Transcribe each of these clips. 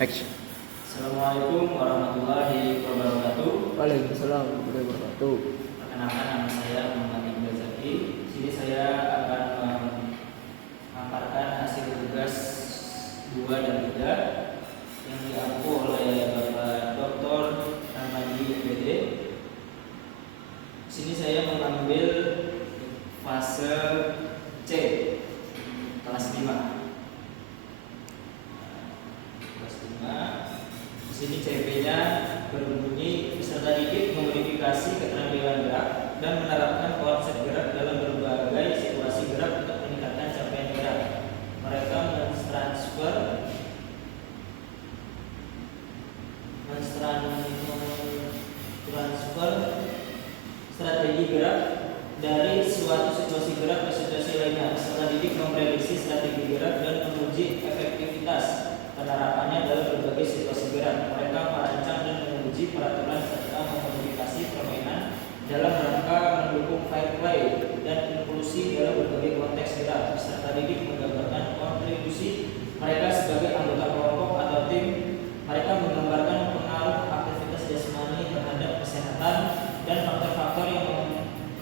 Action. Assalamualaikum warahmatullahi wabarakatuh. Waalaikumsalam warahmatullahi wabarakatuh. Perkenalkan, nama saya Muhammad Iqbal Zaki. Sini saya akan memaparkan hasil tugas 2 dan 3 yang diampu oleh Bapak Dr. Ramadi MPD. Sini saya mengambil fase C, kelas 5. Di sini CP-nya berbunyi peserta didik memodifikasi keterampilan gerak dan menerapkan konsep gerak dalam berbagai situasi gerak untuk meningkatkan capaian gerak. Mereka mentransfer strategi gerak dari suatu situasi gerak ke situasi lainnya. Peserta didik memprediksi strategi gerak dan menguji efektivitas penerapannya dalam berbagai situasi gerak. Mereka merancang dan menguji peraturan serta memodifikasi permainan dalam rangka mendukung fair play dan inklusi dalam berbagai konteks gerak. Peserta didik menggambarkan kontribusi mereka sebagai anggota kelompok atau tim. Mereka menggambarkan pengaruh aktivitas jasmani terhadap kesehatan dan faktor-faktor yang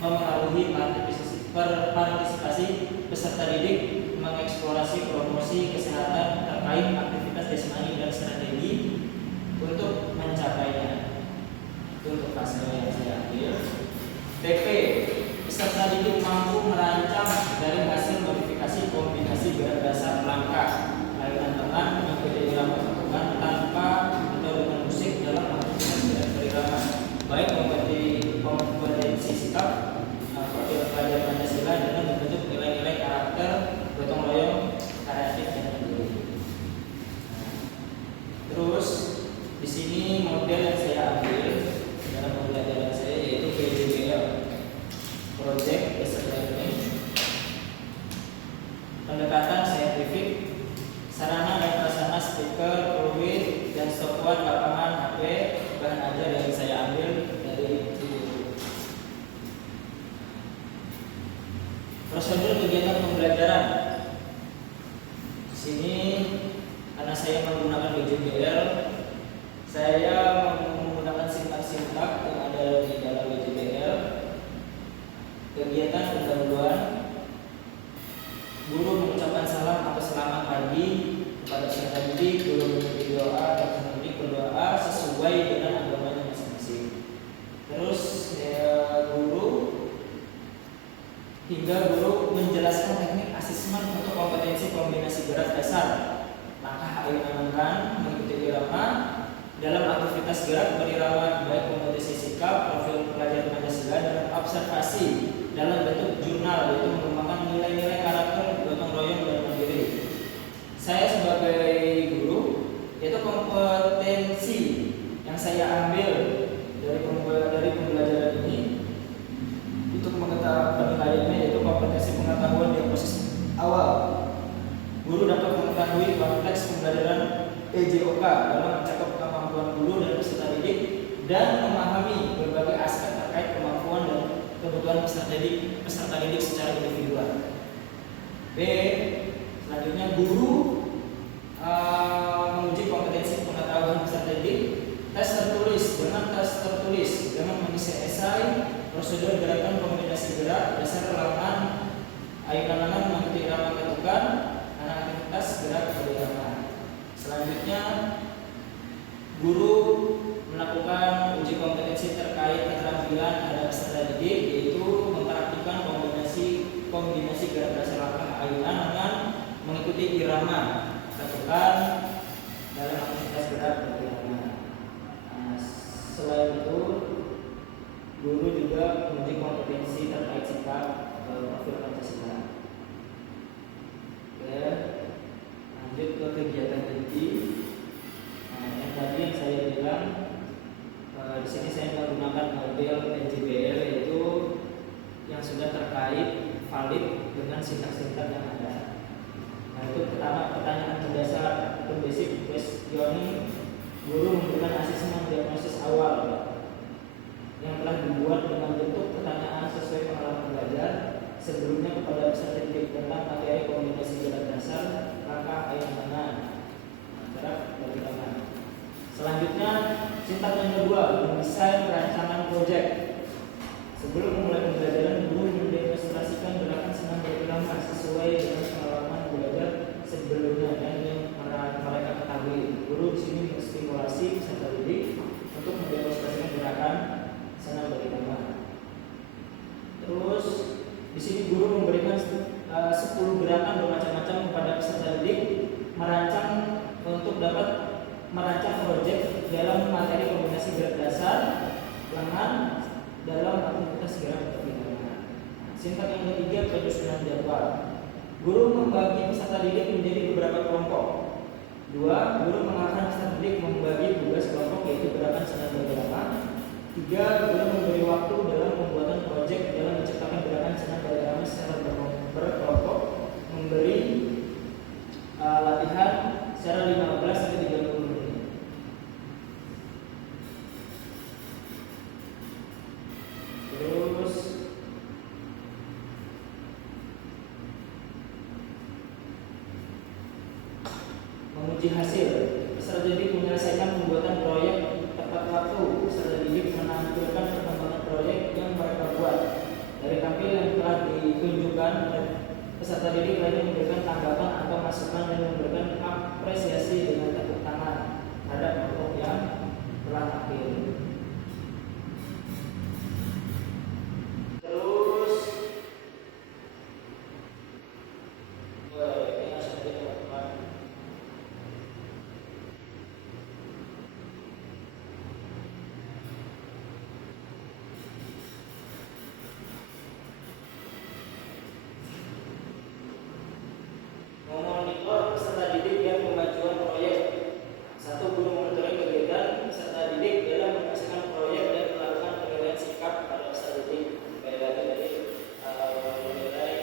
memengaruhi partisipasi peserta didik, mengeksplorasi promosi kesehatan terkait aktivitas jasmani dan strategi untuk mencapainya. Itu untuk fase yang saya ambil. TP, peserta didik mampu merancang dari hasil modifikasi kombinasi gerak dasar langkah, lainan tangan, mengikuti irama tentukan tanpa atau dengan musik dalam aktivitas gerak berirama, baik kompetensi sikap, profil pelajar Pancasila dengan membentuk nilai-nilai karakter, gotong royong, kreatif dan teknologi. Terus di sini model yang saya ambil dalam pembelajaran saya yaitu PJBL, Project Based Learning, pendekatan saintifik, sarana dan prasarana speaker, fluid dan software lapangan HP, bahan ajar yang saya ambil dari buku. Prosedur kegiatan pembelajaran. Di sini karena saya menggunakan BJBL, saya menggunakan sintak-sintak yang ada di dalam BJBL. Kegiatan pendahuluan, guru mengucapkan salam atau selamat pagi kepada peserta didik, guru memberi doa dan peserta didik berdoa sesuai dengan agamanya masing-masing. Terus guru menjelaskan teknik asesmen untuk kompetensi kombinasi gerak dasar, langkah ayunan mengikuti irama dalam aktivitas gerak berirama, baik kompetensi sikap, profil pelajar Pancasila dan observasi dalam bentuk jurnal, yaitu mengembangkan nilai-nilai karakter, gotong royong dan mandiri. Saya sebagai guru, yaitu kompetensi yang saya ambil dari pembelajaran ini untuk mengetahui penilaiannya yaitu kompetensi pengetahuan diagnosis awal. Guru dapat mengetahui konteks pembelajaran PJOK dalam mencakup kemampuan guru dan peserta didik dan memahami berbagai aspek terkait kemampuan dan kebutuhan peserta didik secara individual. B. Selanjutnya guru menguji kompetensi pengetahuan peserta didik. Tes tertulis dengan mengisi esai, prosedur gerakan kombinasi gerak dasar lapangan, ayunan tangan mengikuti irama ketukan, dan aktivitas gerak berirama. Selanjutnya guru melakukan uji kompetensi terkait keterampilan terhadap peserta didik, yaitu mempraktikkan kombinasi gerak dasar langkah, ayunan tangan mengikuti irama ketukan dalam aktivitas gerak berirama. Selain itu, guru juga menguji kompetensi terkait sikap profil Pancasila. Oke, lanjut ke kegiatan inti. Yang tadi yang saya bilang, di sini saya menggunakan model PJBL yaitu yang sudah terkait valid dengan sintak-sintak yang ada. Nah, itu pertama pertanyaan berdasar basic questioning. Guru memberikan asesmen diagnosis awal yang telah dibuat dengan bentuk pertanyaan sesuai pengalaman belajar sebelumnya kepada peserta didik tentang materi kombinasi gerak dasar, langkah ayunan tangan, gerak dari tangan. Kedua, mendesain rancangan proyek. Sebelum memulai pembelajaran, guru mendemonstrasikan gerakan senam berirama sesuai dengan pengalaman belajar sebelumnya dan yang mereka ketahui. Guru di sini menstimulasi peserta didik untuk mendemonstrasikan gerakan senam berirama. Terus di sini guru memberikan 10 gerakan bermacam-macam kepada peserta didik merancang untuk dapat merancang proyek dalam materi kombinasi gerak dasar, lengan dalam aktivitas gerak berirama. Singkat yang ketiga, penyusunan jadwal. Guru membagi peserta didik menjadi beberapa kelompok. 2. Guru mengarahkan peserta didik membagi tugas kelompok yaitu gerakan senam berirama. 3. Guru memberi waktu dalam pembuatan proyek dalam menciptakan gerakan senam berirama secara berkelompok, memberi latihan secara 15 sampai 30 menit. Terus menguji hasil. Peserta didik menyelesaikan pembuatan proyek tepat waktu. Peserta didik menampilkan perkembangan proyek yang mereka buat. Dari tampil yang telah ditunjukkan, peserta didik lainnya memberikan tanggapan atau masukan dan memberikan apresiasi dengan tepuk tangan terhadap kelompok yang telah tampil. Terus memonitor peserta didik dan pemajuan proyek. 1. Guru monitori kegiatan peserta didik dalam menyelesaikan proyek dan melakukan penilaian sikap pada peserta didik. Kembali lagi dari menilai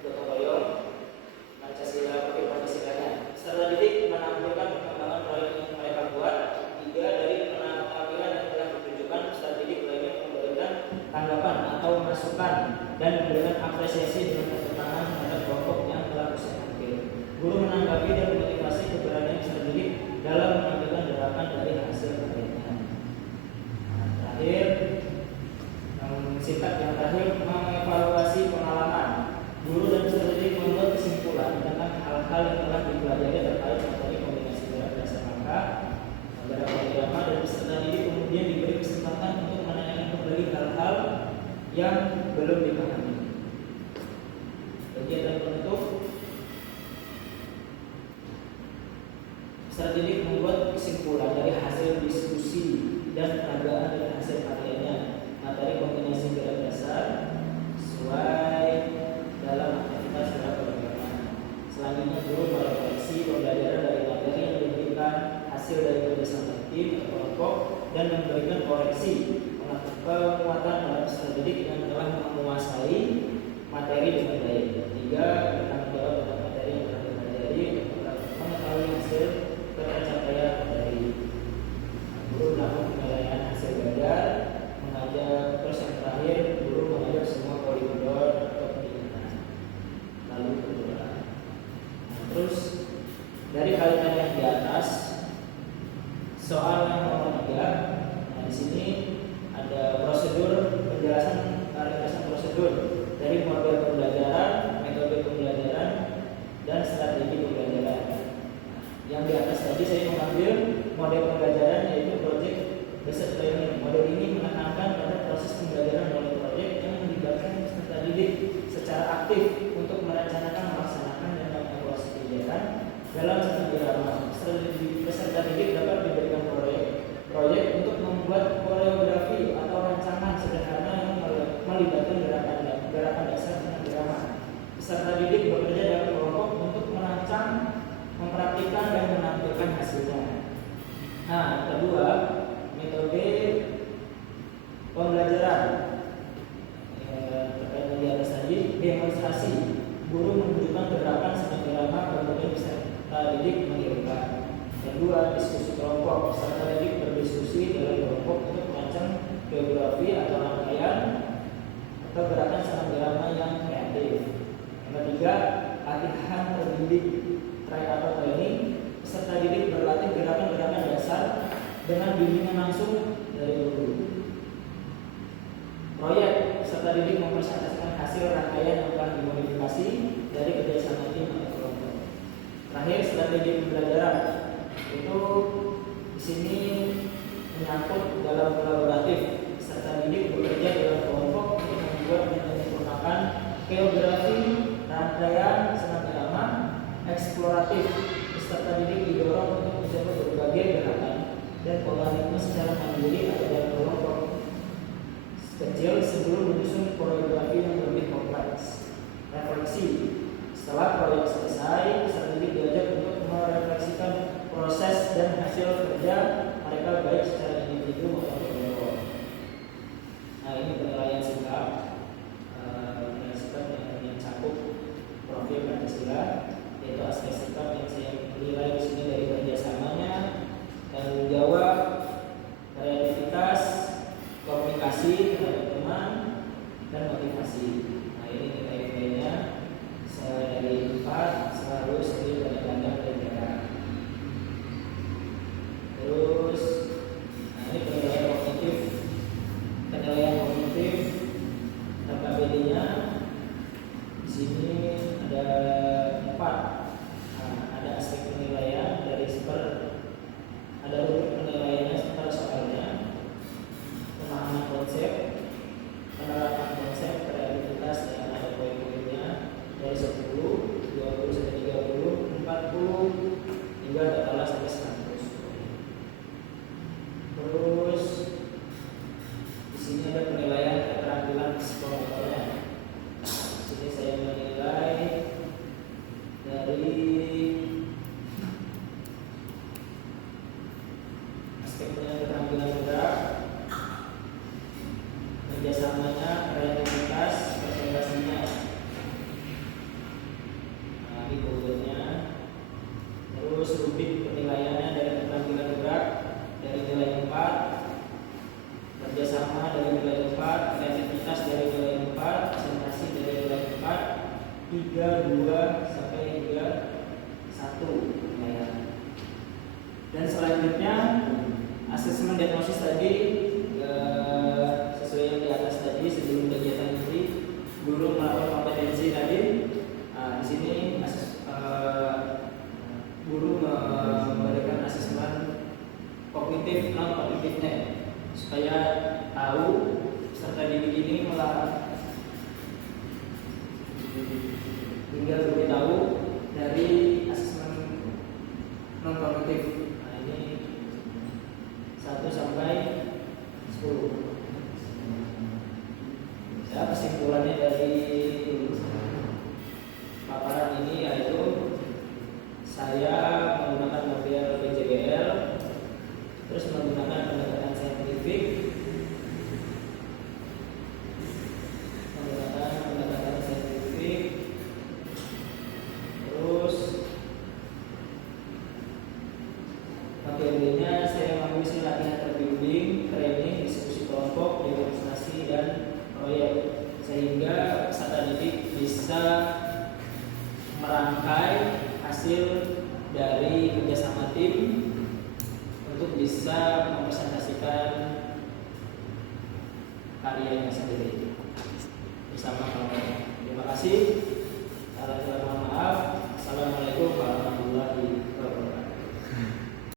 gotong royong Pancasila pakai Pancasilanya. Peserta didik menampilkan perkembangan proyek yang mereka buat. 3. Dari penampilan yang telah ditunjukkan, peserta didik lainnya memberikan tanggapan atau masukan dan memberikan apresiasi dengan tepuk tangan terhadap kelompok yang telah usai tampil. Guru menanggapi dan memotivasi keberanian peserta didik dalam menampilkan gerakan dari hasil karyanya. Terakhir, singkat yang terakhir, mengevaluasi pengalaman. Guru dan peserta didik membuat kesimpulan tentang hal-hal yang telah dipelajari terkait materi kombinasi gerak dasar langkah, gerak berirama, dan peserta didik kemudian diberi kesempatan untuk menanyakan kembali hal-hal yang belum dipahami. Kegiatan penutup, peserta didik membuat kesimpulan dari hasil diskusi dan peragaan dari hasil karyanya. Materi kombinasi gerak dasar sesuai dalam aktivitas gerak berirama. Selanjutnya guru merefleksi pembelajaran dari materi yang diberikan, hasil dari kerjasama tim atau kelompok, dan memberikan koreksi penguatan pada peserta didik yang telah menguasai materi dengan baik. 3. Bertanggung jawab tentang materi yang telah dipelajari untuk mengetahui hasil pencapaian materi. Guru melakukan penilaian hasil belajar, mengajak. Terus yang terakhir, guru mengajak semua koridor atau pembinaan. Lalu berdoa. Terus dari kalimat yang di atas, soal yang nomor 3. Nah, di sini ada prosedur penjelasan ringkasan prosedur dari model pembelajaran, metode pembelajaran, dan strategi pembelajaran. Yang di atas tadi saya mengambil model pembelajaran yaitu project based learning. Model ini menekankan pada proses pembelajaran melalui proyek yang melibatkan peserta didik secara aktif untuk merencanakan, melaksanakan, dan mengevaluasi kegiatan dalam senam berirama. Peserta didik dapat diberikan proyek untuk membuat koreografi atau rancangan sederhana yang melibatkan gerakan dasar senam berirama. Peserta didik bekerja dalam kelompok untuk merancang, mempraktikkan, dan menampilkan hasilnya. Nah, yang kedua, metode pembelajaran terkait dengan di atas tadi, demonstrasi. Guru menunjukkan gerakan senam berirama, kemudian peserta didik menirukan. Kedua, diskusi kelompok. Peserta didik berdiskusi dalam kelompok untuk merancang geografi atau rangkaian atau gerakan senam berirama yang kreatif. Yang ketiga, latihan terdidik, try atau training. Peserta didik berlatih gerakan-gerakan dasar dengan bimbingan langsung dari guru. Proyek peserta didik mempresentasikan hasil rangkaian yang telah dimodifikasi dari kerjasama tim atau kelompok. Terakhir, strategi pembelajaran itu di sini menyangkut dalam kolaboratif. Peserta didik bekerja dalam kelompok untuk membuat dan menyempurnakan geografi rangkaian senam irama eksploratif. Peserta didik didorong untuk mencoba berbagai gerakan dan pola ritme secara mandiri atau dalam kelompok kecil sebelum menyusun koreografi yang lebih kompleks. Refleksi. Setelah proyek selesai, peserta didik diajak untuk merefleksikan proses dan hasil kerja mereka baik secara individu maupun kelompok. Nah, ini penilaian sikap, yang mencakup profil Pancasila, yaitu aspek sikap yang saya nilai di sini dari kerjasamanya, tanggung jawab, kreativitas, komunikasi terhadap teman, dan motivasi. Nah, ini nilai-nilainya dari 4 selalu sering kadang-kadang berjarak. Terus, nah ini penilaian kognitif. Penilaian kognitif KBD-nya di sini ada 4. Ada aspek penilaian dari ada rubrik penilaiannya seperti soalnya, pemahaman konsep, penerapan konsep, kreativitas, dan ada poin-poinnya dari 10, 20 sampai 30, 40 hingga katakanlah sampai 100. Terus di sini ada penilaian keterampilan psikomotornya. Di sini saya menilai dari aspeknya keterampilan gerak, kerjasamanya, kreativitas, presentasinya. Nah, ini goalnya. Terus rubrik penilaiannya dari keterampilan gerak dari nilai 4, kerjasama dari nilai 4, kreativitas dari nilai 4, presentasi dari nilai 4, 3, 2 sampai 1 penilaian. Dan selanjutnya asesmen diagnosis tadi sesuai yang di atas tadi sebelum kegiatan ini guru melakukan kompetensi tadi. Di sini guru memberikan asesmen kognitif non kognitifnya supaya tahu peserta didik ini tinggal beritahu dari asesmen non kognitif. Nah, ini 1 sampai 10. Ya, kesimpulannya dari paparan ini yaitu saya menggunakan model PJBL, terus menggunakan pendekatan saintifik, terus materi-nya saya mengisi latihan terbimbing, training, diskusi kelompok, demonstrasi, dan proyek, sehingga peserta didik bisa merangkai hasil dari kerjasama tim